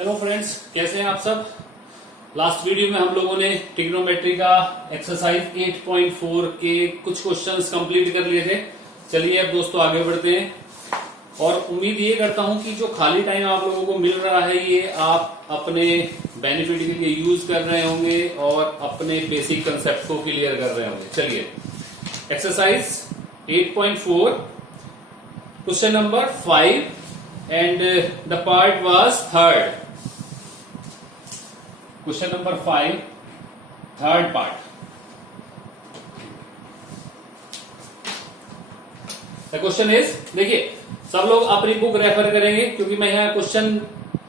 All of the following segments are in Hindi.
हेलो फ्रेंड्स, कैसे हैं आप सब। लास्ट वीडियो में हम लोगों ने ट्रिग्नोमेट्री का एक्सरसाइज 8.4 के कुछ क्वेश्चंस कंप्लीट कर लिए थे। चलिए अब दोस्तों आगे बढ़ते हैं और उम्मीद ये करता हूं कि जो खाली टाइम आप लोगों को मिल रहा है ये आप अपने बेनिफिट के लिए यूज कर रहे होंगे और अपने बेसिक कंसेप्ट को क्लियर कर रहे होंगे। चलिए exercise 8.4 question number 5 and the part was third. Question number 5, third part. The question is, देखिए सब लोग अपनी बुक रेफर करेंगे क्योंकि मैं यहाँ क्वेश्चन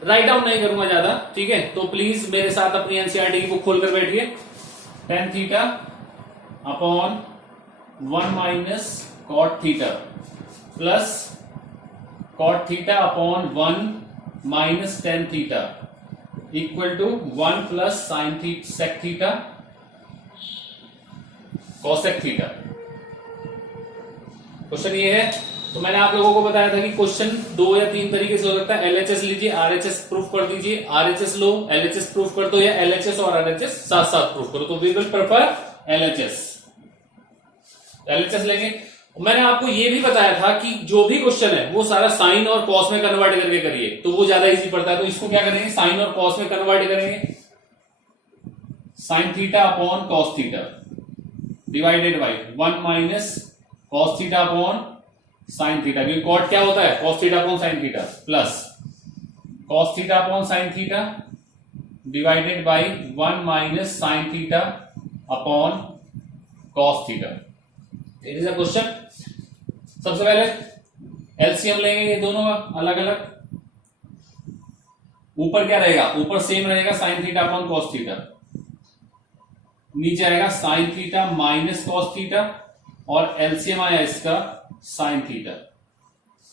राइट डाउन नहीं करूंगा ज्यादा, ठीक है। तो प्लीज मेरे साथ अपनी एनसीईआरटी की बुक खोलकर बैठिए। tan theta upon 1 minus cot theta plus cot theta upon 1 minus tan theta equal to 1 plus sine sec theta cosec theta. Question ये है, तो मैंने आप लोगों को बताया था कि क्वेश्चन 2 या 3 तरीके से हो सकता है। एलएचएस लीजिए, आरएचएस प्रूफ कर दीजिए, आरएचएस लो एलएचएस प्रूफ कर दो, या एलएचएस और आरएचएस साथ साथ प्रूफ करो। तो वी विल प्रेफर एलएचएस लेंगे। मैंने आपको ये भी बताया था कि जो भी क्वेश्चन है वो सारा साइन और कॉस में कन्वर्ट करके करिए, तो वो ज्यादा इजी पड़ता है। तो इसको क्या करेंगे, साइन और कॉस में कन्वर्ट करेंगे। Sine theta upon cos theta divided by 1 minus cos theta upon sine theta, क्योंकि कॉट क्या होता है, cos theta upon sine theta, plus cos theta upon sine theta divided by 1 minus sine theta upon cos theta. It is a question. सबसे पहले एलसीएम लेंगे ये दोनों का अलग अलग। ऊपर क्या रहेगा, ऊपर सेम रहेगा sine theta upon cos theta, नीचे आएगा sine theta minus cos theta और एलसीएम आया इसका साइन थीटा।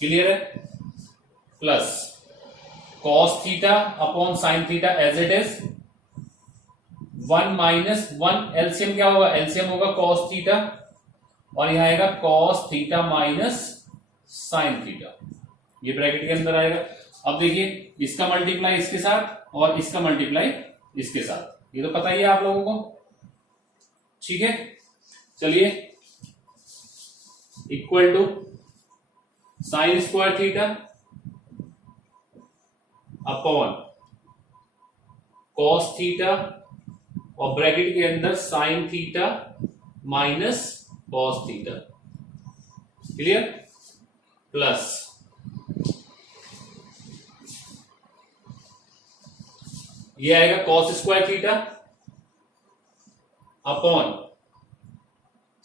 क्लियर है। Plus cos theta upon sine theta as it is 1 minus 1, LCM क्या होगा, एलसीएम होगा कॉस थीटा और यहां आएगा cos theta minus sine theta, ये ब्रैकेट के अंदर आएगा। अब देखिए इसका मल्टीप्लाई इसके साथ और इसका मल्टीप्लाई इसके साथ, ये तो पता ही है आप लोगों को, ठीक है। चलिए equal to sine square theta upon cos theta और ब्रैकेट के अंदर sine theta minus cos theta. Clear. Plus ये आएगा cos square theta upon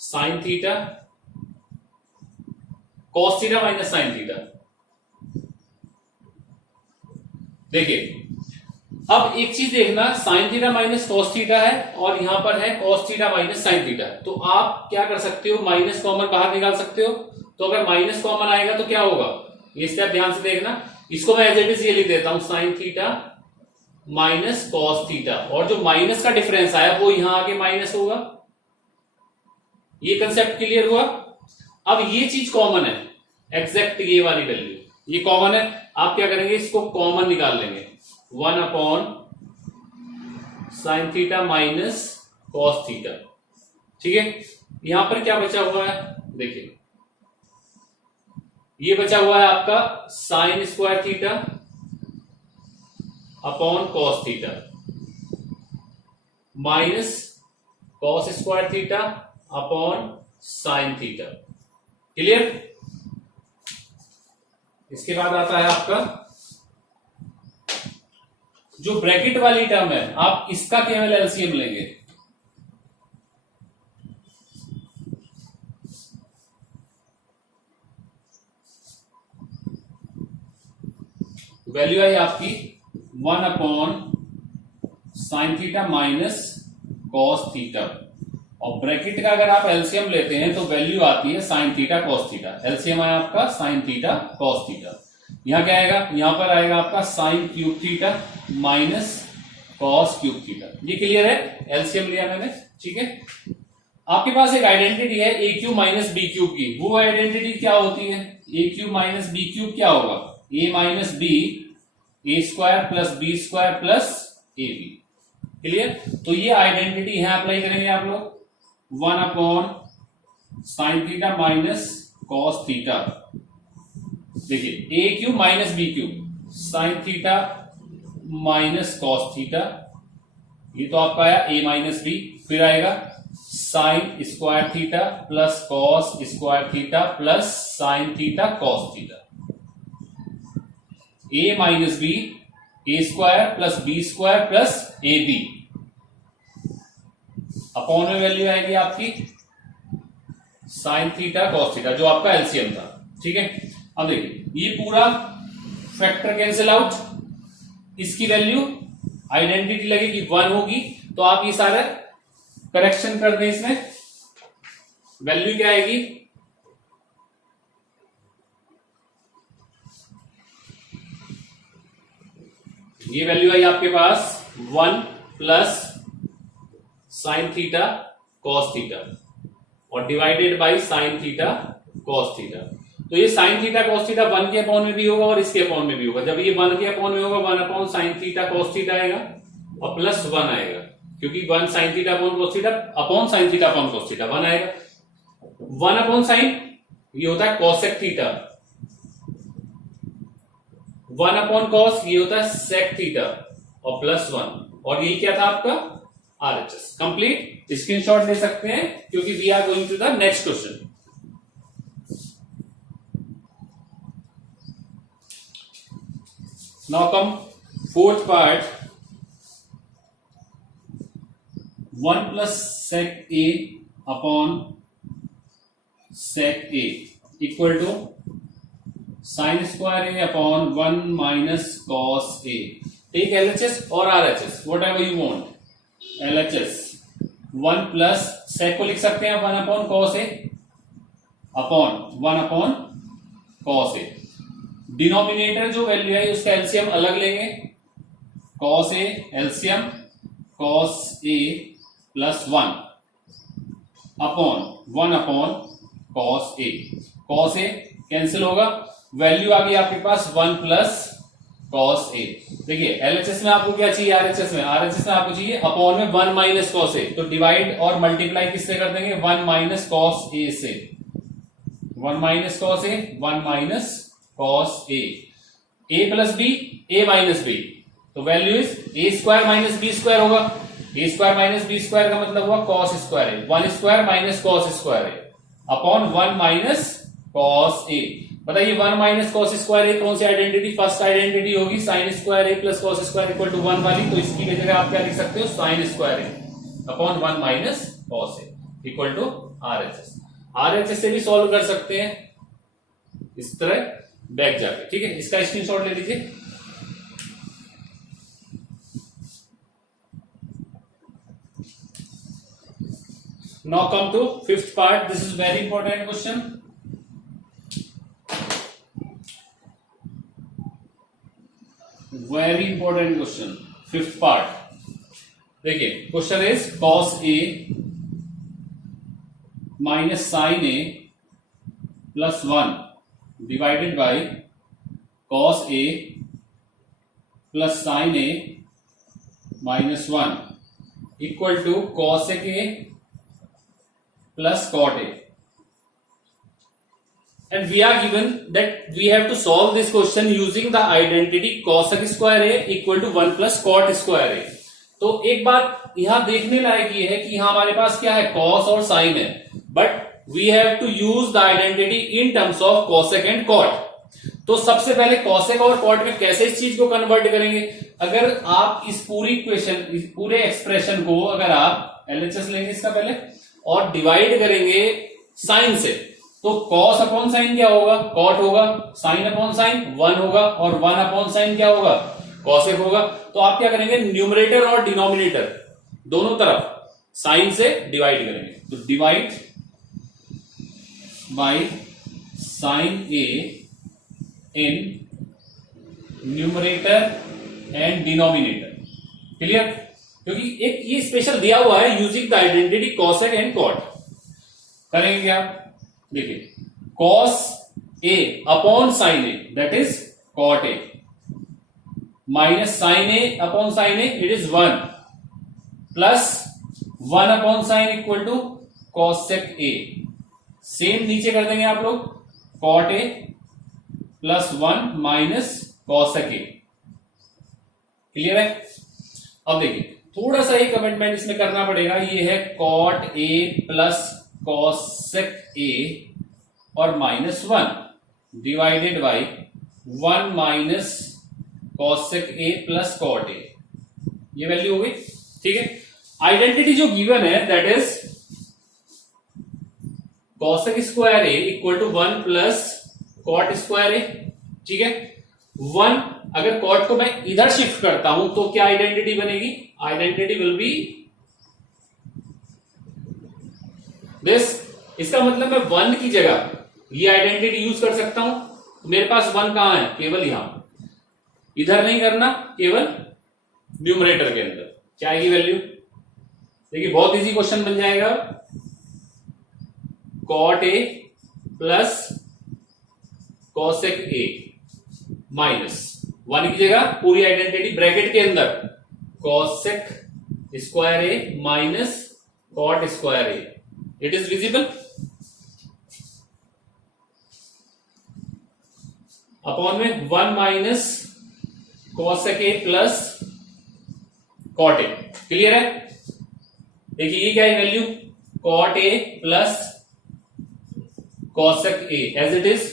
sine theta cos theta minus sine theta. देखिए अब एक चीज देखना, sine theta minus cos theta है और यहां पर है cos theta minus sine theta. तो आप क्या कर सकते हो, माइनस कॉमन बाहर निकाल सकते हो। तो अगर माइनस कॉमन आएगा तो क्या होगा, ये स्टेप ध्यान से देखना। इसको मैं एज इट इज ये लिख देता हूं, sign theta minus cos theta, और जो माइनस का डिफरेंस आया वो यहां आके माइनस होगा। ये कंसेप्ट क्लियर हुआ। अब ये चीज कॉमन है, एग्जैक्ट ये वाली वैल्यू ये कॉमन है। आप क्या करेंगे, इसको कॉमन निकाल लेंगे, 1 upon sine theta minus cos theta, ठीक है। यहां पर क्या बचा हुआ है, देखिए ये बचा हुआ है आपका sign square theta upon cos theta minus cos square theta upon sine theta. Clear. इसके बाद आता है आपका जो ब्रैकेट वाली टर्म है, आप इसका केवल एलसीएम लेंगे। वैल्यू आई आपकी 1 upon sine theta minus cos theta, और ब्रैकेट का अगर आप एलसीएम लेते हैं तो वैल्यू आती है sign theta cos theta. LCM आया आपका साइन थीटा कॉस थीटा। यहां क्या आएगा, यहां पर आएगा आपका sine cube theta minus cos cube theta. ये क्लियर है, एलसीएम लिया मैंने, ठीक है। आपके पास एक आइडेंटिटी है a cube minus B cube की। वो आइडेंटिटी क्या होती है, a cube minus B cube क्या होगा, a minus B A square plus B square plus A b. Clear? तो ये आइडेंटिटी यहां अप्लाई करेंगे आप लोग, 1 sine theta minus cos theta. देखिए ए cube minus B cube, sine theta minus cos theta, ये तो आपका आया ए माइनस बी। फिर आएगा sine square theta plus cos square theta plus sine theta cos theta. A minus B, A square plus B square plus A B, upon में वैल्यू आएगी आपकी साइन थीटा कॉस थीटा, जो आपका एलसीएम था। ठीक है, अब देखिए ये पूरा फैक्टर कैंसिल आउट, इसकी वैल्यू आइडेंटिटी लगेगी 1 होगी, तो आप ये सारा करेक्शन कर दें। इसमें वैल्यू क्या आएगी, ये वैल्यू आई आपके पास 1 plus sine theta cos theta और divided by sine theta cos theta. तो ये साइन थीटा कॉस थीटा 1 के अपॉन में भी होगा और इसके अपॉन में भी होगा। जब ये 1 के अपॉन में होगा 1 upon sine theta cos theta आएगा और प्लस 1 आएगा, क्योंकि 1 sine theta upon cos theta upon sine theta upon cos theta 1 आएगा। 1 अपॉन साइन ये होता है कॉसेक थीटा, 1 अपॉन कॉस ये होता है सेक थीटा और प्लस 1, और ये क्या था आपका RHS। कंप्लीट। स्क्रीनशॉट ले सकते हैं क्योंकि we are going to the next question. Now come fourth part, 1 plus sec A upon sec A equal to sine square A upon 1 minus cos A. Take LHS और RHS, whatever you want. LHS 1 plus sec को लिख सकते हैं 1 upon cos A upon 1 upon cos A. Denominator जो वैल्यू है उसका एलसीएम अलग लेंगे, cos A LCM cos a plus 1 upon cos a. Cos a cancel होगा, वैल्यू आ गई आपके पास 1 प्लस कॉस ए। देखिए LHS में आपको क्या चाहिए, RHS में आपको चाहिए अपॉन में 1 माइनस कॉस ए, तो डिवाइड और मल्टीप्लाई किससे कर देंगे, 1 माइनस कॉस ए से। 1 minus cos A, 1 minus cos A, A plus B, A minus B, तो value is A square minus B square होगा। A square minus B square का मतलब हुआ cos square A, 1 square minus cos square A upon 1 minus cos A. बताइए 1 माइनस कॉस स्क्वायर ए कौन सी आइडेंटिटी, फर्स्ट आइडेंटिटी होगी sine square A plus cos square equal to 1 वाली, तो इसकी जगह आप क्या लिख सकते हो, sine square A upon 1 minus cos A equal to RHS। RHS से भी सॉल्व कर सकते हैं इस तरह बैक जाके। ठीक है, इसका स्क्रीनशॉट ले लीजिए। Now come to fifth part, this is very important question. Very important question, fifth part. देखिए question is cos a minus sine a plus 1 divided by cos a plus sine a minus 1 equal to cosec A plus cot a. And we are given that we have to solve this question using the identity cosec square a equal to 1 plus cot square a। तो एक बात यहां देखने लायक ये है कि यहां हमारे पास क्या है, cos और sin है, but we have to use the identity in terms of cosec and cot। तो सबसे पहले cosec और cot में कैसे इस चीज को कन्वर्ट करेंगे। अगर आप इस पूरी इक्वेशन, इस पूरे एक्सप्रेशन को अगर आप LHS लेंगे इसका पहले और डिवाइड करेंगे साइन से, तो cos अपॉन साइन क्या होगा, cot होगा, साइन अपॉन साइन 1 होगा और 1 अपॉन साइन क्या होगा, cosec होगा। तो आप क्या करेंगे, न्यूमरेटर और डिनोमिनेटर दोनों तरफ साइन से डिवाइड करेंगे। तो divide by sine A in numerator and denominator. Clear? क्योंकि एक ये स्पेशल दिया हुआ है using the identity cosec and cot। करेंगे क्या, देखिए cos a upon sine A that is cot a minus sine A upon sine A, it is 1 plus 1 upon sine equal to cosec A. Same नीचे कर देंगे आप लोग, कॉट ए प्लस 1 माइनस कॉसेक ए। क्लियर है? अब देखिए थोड़ा सा एक अमेंडमेंट इसमें करना पड़ेगा, ये है cot A plus cosec a और minus 1 divided by 1 minus cosec A plus cot ए। ये वैल्यू हो गई, ठीक है। आइडेंटिटी जो गिवन है that is cosec square a equal to 1 plus cot square a, ठीक है। 1 अगर कॉट को मैं इधर शिफ्ट करता हूं तो क्या आइडेंटिटी बनेगी? Identity will be this. इसका मतलब मैं 1 की जगह ये आइडेंटिटी यूज कर सकता हूं। तो मेरे पास 1 कहां है? केवल यहां, इधर नहीं करना, केवल न्यूमरेटर के अंदर। क्या आएगी वैल्यू? देखिए बहुत इजी क्वेश्चन बन जाएगा। कॉट ए प्लस कॉसेक ए माइनस 1 की जगह पूरी आइडेंटिटी ब्रैकेट के अंदर cosec square A minus cot square A. It is visible. Upon में 1 minus cosec A plus cot A. Clear है? देखिए ये क्या है value? Cot A plus cosec A as it is.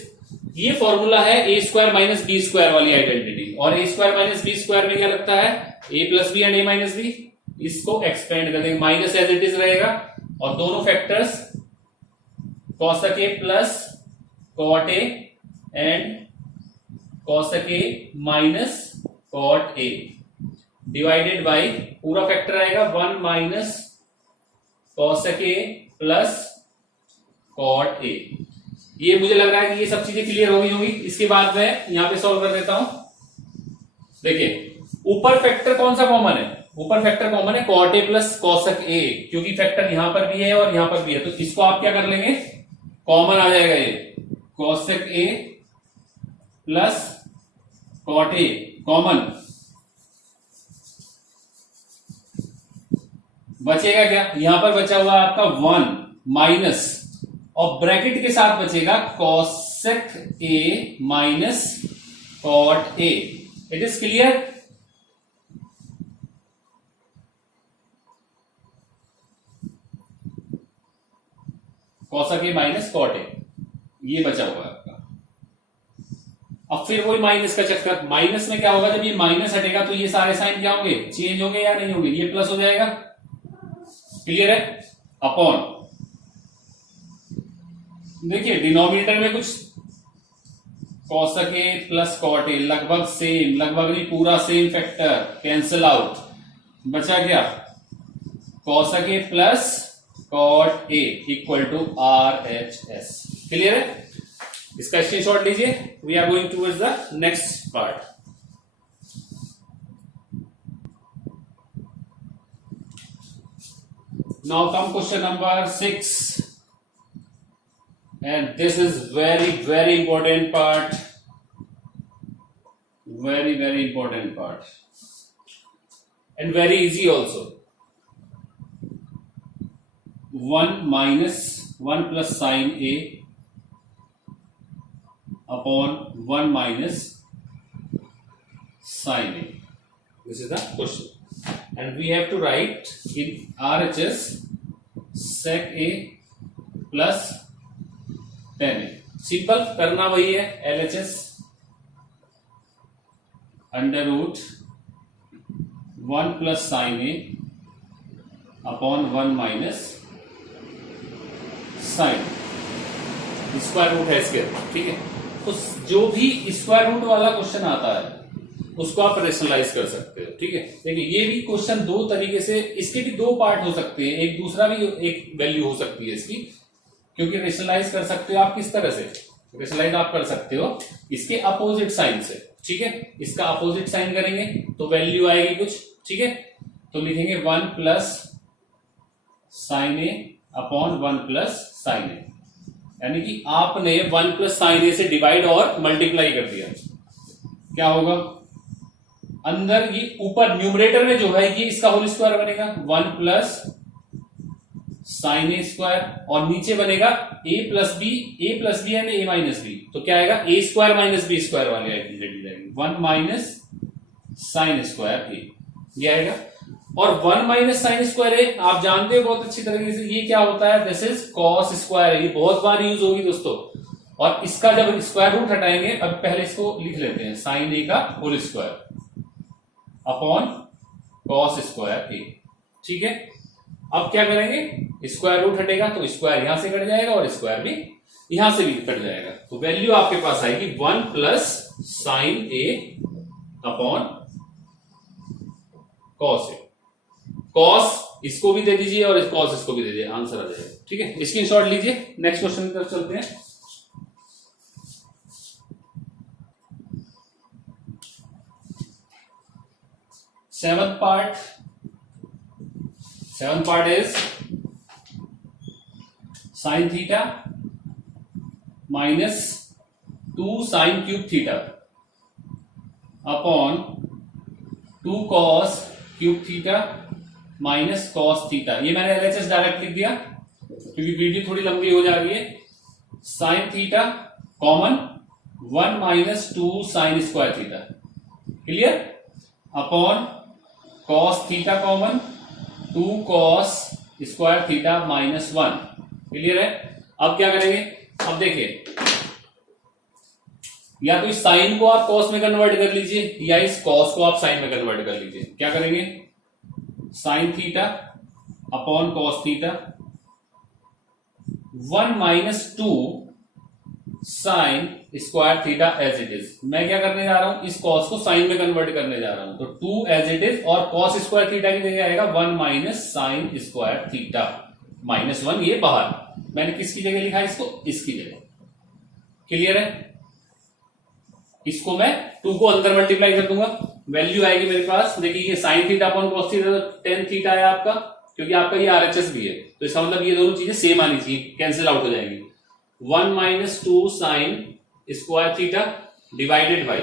ये फॉर्मूला है A square minus B square वाली आइडेंटिटी। और A square minus B square में क्या लगता है? A plus B and a minus b. इसको एक्सपेंड कर देंगे, माइनस एज इट इज रहेगा और दोनों factors cosec A plus cot a and cosec A minus cot a divided by पूरा फैक्टर आएगा 1 माइनस कॉसेक ए प्लस कॉट ए। ये मुझे लग रहा है कि ये सब चीजें क्लियर हो गई होंगी। इसके बाद मैं यहां पे सॉल्व कर देता हूं। देखिए ऊपर फैक्टर कौन सा कॉमन है? ऊपर फैक्टर कॉमन है cot A plus cosec A, क्योंकि फैक्टर यहां पर भी है और यहां पर भी है। तो इसको आप क्या कर लेंगे? कॉमन आ जाएगा ये cosec A plus cot A common. बचेगा क्या? यहां पर बचा हुआ आपका 1 माइनस और ब्रैकेट के साथ बचेगा cosec A minus cot A. It is clear? Cosec A minus cot ए, ये बचा हुआ है आपका। अब फिर वही माइनस का चक्कर। माइनस में क्या होगा? जब ये माइनस हटेगा तो ये सारे साइन क्या होंगे? चेंज होंगे या नहीं होंगे? ये प्लस हो जाएगा। क्लियर है? अपॉन देखिए डिनोमिनेटर में कुछ cosec A plus cot A लगभग सेम, लगभग नहीं पूरा सेम फैक्टर कैंसिल आउट। बचा क्या? Cosec A plus cot A equal to R H S. Clear है? इसका स्क्रीनशॉट लीजिए। We are going towards the next part. Now come question number 6, and this is very important part, very important part and very easy also. 1 minus 1 plus sin A upon 1 minus sin A. This is the question. And we have to write in RHS sec A plus tan A. Simple करना वही है, LHS under root 1 plus sine ए upon 1 minus sine. Square root है इसके, ठीक है। तो जो भी स्क्वायर रूट वाला क्वेश्चन आता है उसको आप रेशनलाइज कर सकते हो, ठीक है। देखिए ये भी क्वेश्चन दो तरीके से, इसके भी दो पार्ट हो सकते हैं। एक दूसरा भी एक वैल्यू हो सकती है इसकी, क्योंकि रेशनलाइज कर सकते हो आप किस तरह से? रेशनलाइज आप कर सकते हो इसके अपोजिट साइन से, ठीक है। इसका अपोजिट साइन करेंगे तो वैल्यू आएगी कुछ, ठीक है। तो लिखेंगे 1 प्लस साइन ए अपॉन 1 प्लस साइन ए, यानी कि आपने 1 प्लस साइन ए से डिवाइड और मल्टीप्लाई कर दिया। क्या होगा? अंदर ये ऊपर न्यूमरेटर में जो है ये इसका होल स्क्वायर बनेगा 1 प्लस साइन ए स्क्वायर, और नीचे बनेगा a plus B and a minus B, तो क्या आएगा a square minus B square वाली आइडेंटिटी जाएगी 1 माइनस साइन स्क्वायर ए, ये आएगा। और 1 माइनस साइन स्क्वायर ए आप जानते हो बहुत अच्छी तरीके से, ये क्या होता है, दिस इज कॉस स्क्वायर, ये बहुत बार यूज होगी दोस्तों। और इसका जब स्क्वायर रूट हटाएंगे, अब पहले इसको लिख लेते हैं, साइन ए का whole square upon cos square a, ठीक है। अब क्या करेंगे, स्क्वायर रूट हटेगा तो स्क्वायर यहां से कट जाएगा और स्क्वायर भी यहां से भी कट जाएगा, तो वैल्यू आपके पास आएगी 1 plus sine A upon cos a. Cos इसको भी दे दीजिए और कॉस इसको भी दे दीजिए, आंसर आ जाएगा, ठीक है। स्क्रीनशॉट लीजिए, नेक्स्ट क्वेश्चन की तरफ चलते हैं। Seventh part is sine theta minus 2 sign cube theta upon 2 cos cube theta minus cos theta. ये मैंने एलएचएस डायरेक्ट लिख दिया क्योंकि वीडियो थोड़ी लंबी हो जा रही है। Sine theta common 1 minus 2 sine square theta, clear, upon cos theta common 2 cos square theta minus 1, clear है। अब क्या करेंगे, अब देखिए, या तो इस साइन को आप कॉस में कन्वर्ट कर लीजिए या इस कॉस को आप साइन में कन्वर्ट कर लीजिए। क्या करेंगे, sine theta upon cos theta 1 minus 2 sine square theta as it is. मैं क्या करने जा रहा हूं, इस कॉस को साइन में कन्वर्ट करने जा रहा हूं, तो 2 एज इट इज, और कॉस स्क्वायर थीटा की जगह आएगा 1 minus sine square theta minus 1, ये बाहर। मैंने किसकी जगह लिखा है, इसको इसकी जगह, क्लियर है। इसको मैं 2 को अंदर मल्टीप्लाई कर दूंगा, वैल्यू आएगी मेरे पास, देखिए ये sign theta upon cos theta 10 theta है आपका, क्योंकि आपका ये आरएचएस भी है, तो इसका मतलब ये दोनों चीजें सेम आनी चाहिए, कैंसिल आउट हो जाएंगी। 1 minus 2 sine square theta divided by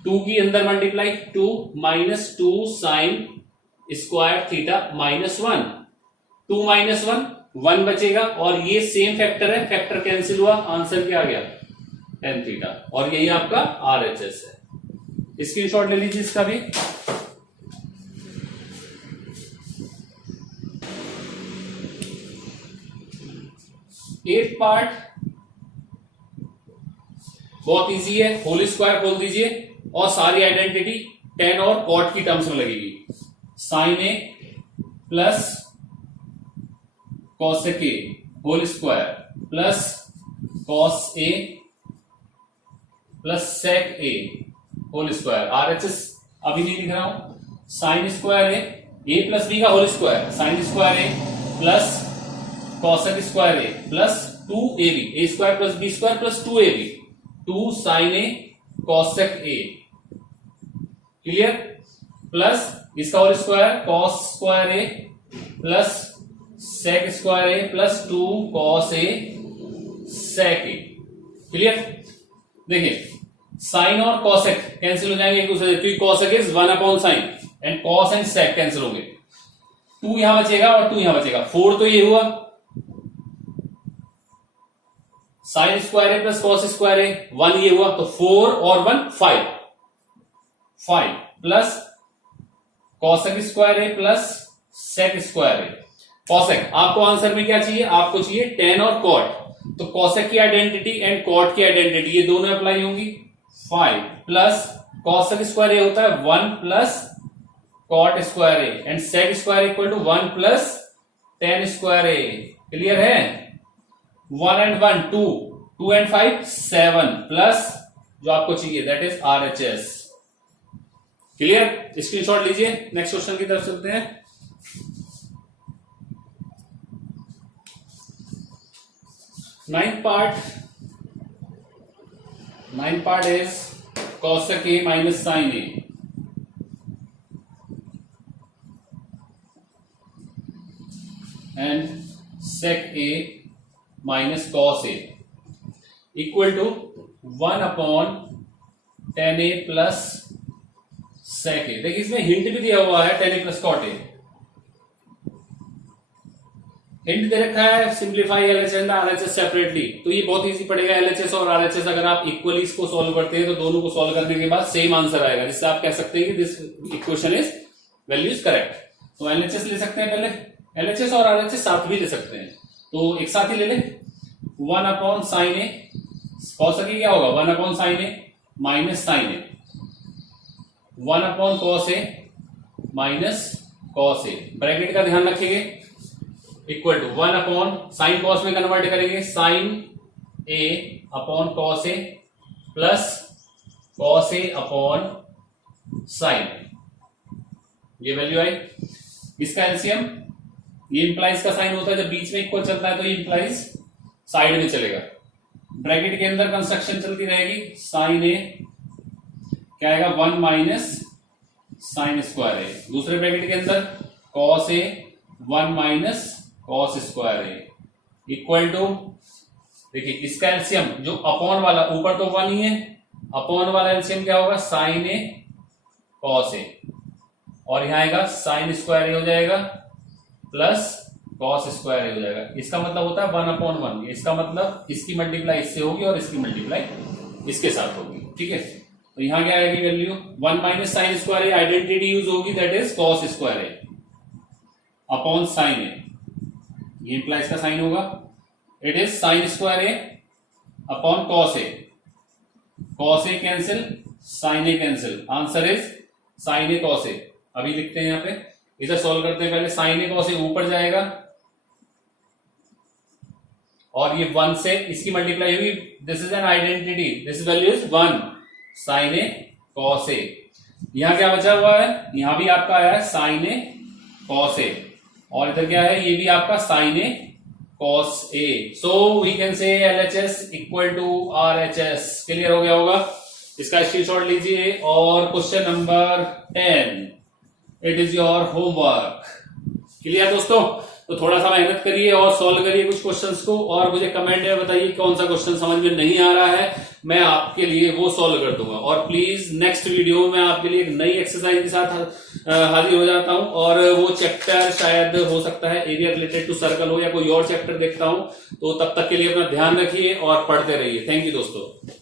2 की अंदर multiply 2 minus 2 sine square theta minus 1, 2 minus 1 बचेगा, और ये सेम फैक्टर है, फैक्टर कैंसिल हुआ, आंसर क्या आ गया 10 थीटा, और यही आपका आरएचएस है। स्क्रीनशॉट ले लीजिए इसका भी। एट पार्ट बहुत इजी है, होल स्क्वायर खोल दीजिए और सारी आइडेंटिटी tan और cot की टर्म्स में लगेगी। Sine a plus cosec a whole square plus cos a plus sec a whole square, RHS अभी नहीं लिख रहा हूं। साइन स्क्वायर ए प्लस बी का whole square, sine square A plus cosec square A plus 2ab, a square plus B square plus 2ab, 2 sign A cosec A, clear, plus इसका whole square cos square A plus sec square A plus 2 cos a sec a, clear. देखिए साइन और कॉसेक कैंसिल हो जाएंगे एक दूसरे से, क्योंकि cosec is 1 upon sine and cos and sec cancel होंगे, 2 यहां बचेगा और 2 यहां बचेगा, 4 तो ये हुआ, sign square A plus cos square A 1 ये हुआ, तो 4 और 1 5 प्लस कॉसेक स्क्वायर ए प्लस सेक स्क्वायर ए। कॉसेक आपको आंसर में क्या चाहिए, आपको चाहिए tan और cot, तो कॉसेक की आइडेंटिटी एंड cot की आइडेंटिटी ये दोनों अप्लाई होंगी। 5 प्लस कॉसेक स्क्वायर ए होता है 1 plus cot square a and sec square equal to 1 plus tan square a, clear है। 1 एंड 1 2 एंड 5 7 प्लस जो आपको चाहिए that is RHS, clear. Screenshot लीजिए, नेक्स्ट क्वेश्चन की तरफ चलते हैं। Ninth part is cosec a minus sine a and sec a minus cos a equal to 1 upon tan a plus sec a। देखिए इसमें हिंट भी दिया हुआ है tan a प्लस cot a। हिंट दे रखा है simplify LHS and RHS separately, तो ये बहुत इजी पड़ेगा। एलएचएस और आरएचएस अगर आप इक्वली इसको सॉल्व करते हैं तो दोनों को सॉल्व करने के बाद सेम आंसर आएगा, जिससे आप कह सकते हैं कि this equation is value is correct. तो एलएचएस ले सकते हैं पहले, एलएचएस और आरएचएस साथ भी ले सकते हैं, तो एक साथ ही ले ले। 1 upon sine a cos a क्या होगा 1 upon sine a minus sine a, 1 upon cos a minus cos a, bracket का ध्यान रखेंगे, equal to 1 upon sine cos में कन्वर्ट करेंगे sine A upon cos a plus cos A upon sine, ये वैल्यू आई। इसका एलसीएम, ये इंप्लाइज का साइन होता है जब बीच में इक्वल चलता है तो ये इंप्लाइज साइड में चलेगा। ब्रैकेट के अंदर कंस्ट्रक्शन चलती रहेगी, साइन ए क्या आएगा 1 माइनस साइन स्क्वायर ए, दूसरे ब्रैकेट के अंदर cos A 1 minus cos square a equal to, देखिए इसका एलसीएम जो अपॉन वाला ऊपर तो 1 ही है, अपॉन वाला एलसीएम क्या होगा साइन ए कॉस ए, और यहां आएगा साइन स्क्वायर ए हो जाएगा प्लस कॉस स्क्वायर ए हो जाएगा। इसका मतलब होता है 1 अपॉन 1, इसका मतलब इसकी मल्टीप्लाई इससे होगी और इसकी मल्टीप्लाई इसके साथ होगी, ठीक है। तो यहां क्या आएगी value 1 minus sine square a, identity use होगी that is cos square A upon sine a, ये इंप्लाइज का साइन होगा, it is sine square A upon cos a, cos a cancel sine a cancel, answer is sine a cos a. अभी लिखते हैं यहां पे, इधर सॉल्व करते हैं पहले, साइन ए कॉस ए ऊपर जाएगा और ये 1 से इसकी मल्टीप्लाई हुई, this is an identity, this value is 1 sine a cos a. यहां क्या बचा हुआ है, यहां भी आपका आया है साइन ए कॉस ए, और इधर क्या है ये भी आपका sine a cos a. So we can say LHS equal to RHS. Clear हो गया होगा, इसका स्क्रीनशॉट लीजिए। और question number 10, it is your homework. Clear दोस्तों, तो थोड़ा सा मेहनत करिए और सॉल्व करिए कुछ क्वेश्चंस को, और मुझे कमेंट में बताइए कौन सा क्वेश्चन समझ में नहीं आ रहा है, मैं आपके लिए वो सॉल्व कर दूंगा। और प्लीज नेक्स्ट वीडियो में आपके लिए एक नई एक्सरसाइज के साथ हाजिर हो जाता हूं, और वो चैप्टर शायद हो सकता है एरिया रिलेटेड टू सर्कल हो या कोई और चैप्टर देखता हूं। तो तब तक के लिए अपना ध्यान रखिए और पढ़ते रहिए। थैंक यू दोस्तों।